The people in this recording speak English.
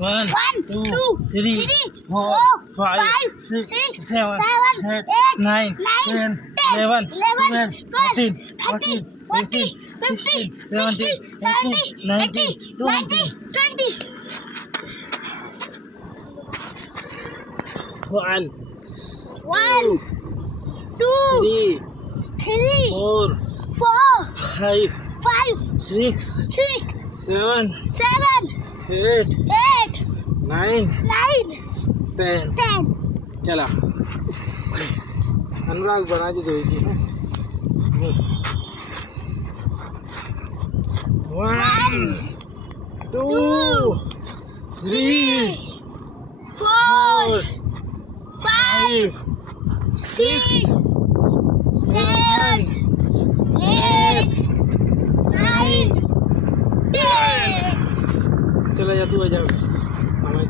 1, 2, 3, 4, 5, 6, 7, 8, 9, 10, 11, 12, 13, 14, 15, 16, 17, 18, 19, 20. 1, 2, 3, 4, 5, 6, 7, 8, 9, 10. चला अनुराग बना दी गई थी। 1, 2, 3, 4, 5, 6, 7, 8, 9, 10. चला जा तू आ जा हमें